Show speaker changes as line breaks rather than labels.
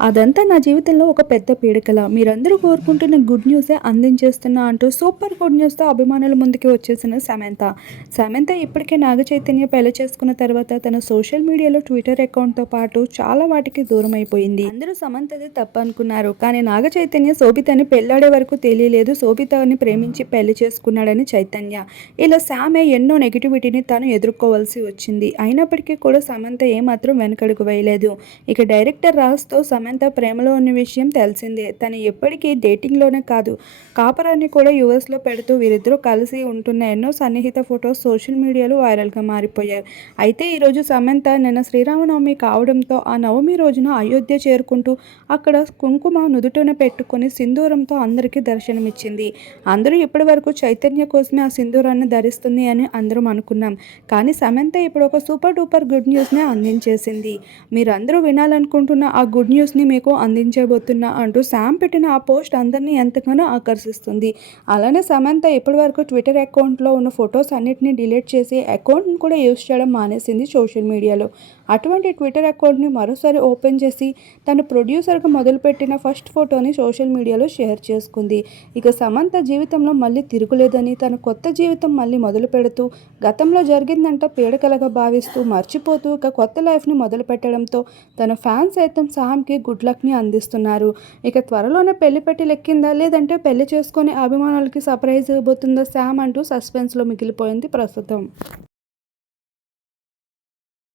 అదంతా నా జీవితంలో ఒక పెద్ద పీడకల. మీరందరూ కోరుకుంటున్న గుడ్ న్యూసే అందించేస్తున్నా అంటూ సూపర్ గుడ్ న్యూస్తో అభిమానుల ముందుకి వచ్చేసిన సమంత. సమంత ఇప్పటికే నాగ చైతన్య పెళ్ళి చేసుకున్న తర్వాత తన సోషల్ మీడియాలో ట్విట్టర్ అకౌంట్తో పాటు చాలా వాటికి దూరం అయిపోయింది. అందరూ సమంతది తప్పనుకున్నారు కానీ నాగ చైతన్య శోభితని పెళ్ళాడే వరకు తెలియలేదు. శోభితని ప్రేమించి పెళ్ళి చేసుకున్నాడని చైతన్య. ఇలా సామె ఎన్నో నెగిటివిటీని తను ఎదుర్కోవాల్సి వచ్చింది. అయినప్పటికీ కూడా సమంత ఏమాత్రం వెనకడుగు వేయలేదు. ఇక డైరెక్టర్ రాజ్తో సమంత ప్రేమలో ఉన్న విషయం తెలిసిందే. తను ఎప్పటికీ డేటింగ్లోనే కాదు కాపరాన్ని కూడా యుఎస్లో పెడుతూ వీరిద్దరూ కలిసి ఉంటున్న ఎన్నో సన్నిహిత ఫొటోస్ సోషల్ మీడియాలో వైరల్గా మారిపోయాయి. అయితే ఈరోజు సమంత నిన్న శ్రీరామనవమి కావడంతో ఆ నవమి రోజున అయోధ్య చేరుకుంటూ అక్కడ కుంకుమ నుదుటన పెట్టుకొని సింధూరంతో అందరికీ దర్శనమిచ్చింది. అందరూ ఇప్పటి వరకు చైతన్య కోసమే ఆ సింధూరాన్ని ధరిస్తుంది అని అందరం అనుకున్నాం. కానీ సమంత ఇప్పుడు ఒక సూపర్ డూపర్ గుడ్ న్యూస్ని అందించేసింది. మీరందరూ వినాలనుకుంటున్న ఆ గుడ్ న్యూస్ న్యూస్ని మీకు అందించబోతున్నా అంటూ శామ్ పెట్టిన ఆ పోస్ట్ అందరినీ ఎంతగానో ఆకర్షిస్తుంది. అలానే సమంత ఇప్పటివరకు ట్విట్టర్ అకౌంట్లో ఉన్న ఫొటోస్ అన్నిటిని డిలీట్ చేసి అకౌంట్ని కూడా యూస్ చేయడం మానేసింది సోషల్ మీడియాలో. అటువంటి ట్విట్టర్ అకౌంట్ని మరోసారి ఓపెన్ చేసి తన ప్రొడ్యూసర్గా మొదలుపెట్టిన ఫస్ట్ ఫోటోని సోషల్ మీడియాలో షేర్ చేసుకుంది. ఇక సమంత జీవితంలో మళ్ళీ తిరుగులేదని తన కొత్త జీవితం మళ్ళీ మొదలు పెడుతూ గతంలో జరిగిందంట పీడకలగా భావిస్తూ మర్చిపోతూ ఇక కొత్త లైఫ్ని మొదలు పెట్టడంతో తన ఫ్యాన్స్ సైతం సామ్కి గుడ్ లక్ని అందిస్తున్నారు. ఇక త్వరలోనే పెళ్ళి పెట్టి లెక్కిందా? లేదంటే పెళ్ళి చేసుకునే అభిమానులకి సర్ప్రైజ్ ఇవ్వబోతుందా? శామ్ అంటూ సస్పెన్స్లో మిగిలిపోయింది ప్రస్తుతం.